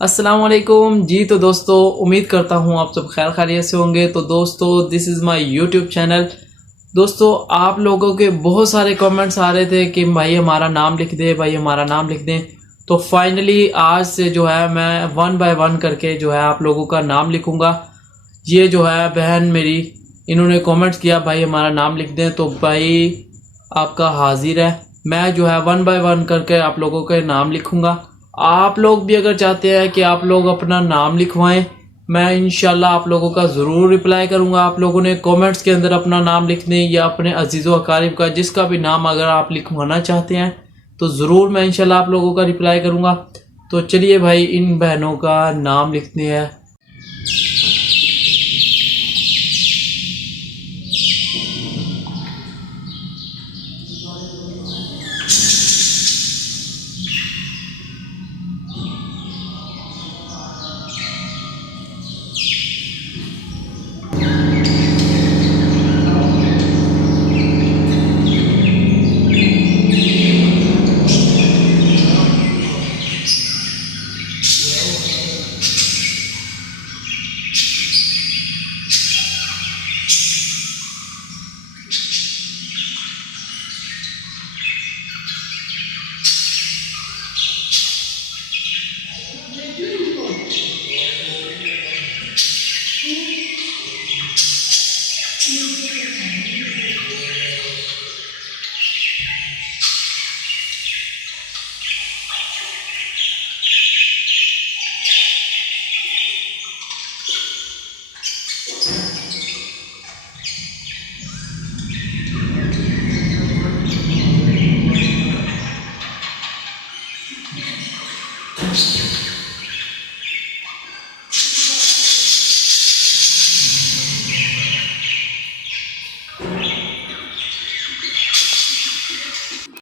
अस्सलाम वालेकुम जी। तो दोस्तों उम्मीद करता हूँ आप सब खैर खैरियत से होंगे। तो दोस्तों this is my YouTube channel. दोस्तों आप लोगों के बहुत सारे कमेंट्स आ रहे थे कि भाई हमारा नाम लिख दे, भाई हमारा नाम लिख दें। तो फाइनली आज से जो है मैं वन बाय वन करके जो है आप लोगों का नाम लिखूंगा। ये जो है बहन मेरी, इन्होंने कमेंट्स किया भाई हमारा नाम लिख दें, तो भाई आपका हाजिर है। मैं जो है वन बाय वन करके आप लोगों के नाम लिखूंगा। आप लोग भी अगर चाहते हैं कि आप लोग अपना नाम लिखवाएं, मैं इंशाल्लाह आप लोगों का ज़रूर रिप्लाई करूंगा। आप लोगों ने कमेंट्स के अंदर अपना नाम लिखने या अपने अजीज़ो अकारिब का जिसका भी नाम अगर आप लिखवाना चाहते हैं तो ज़रूर मैं इंशाल्लाह आप लोगों का रिप्लाई करूंगा। तो चलिए भाई इन बहनों का नाम लिखते हैं।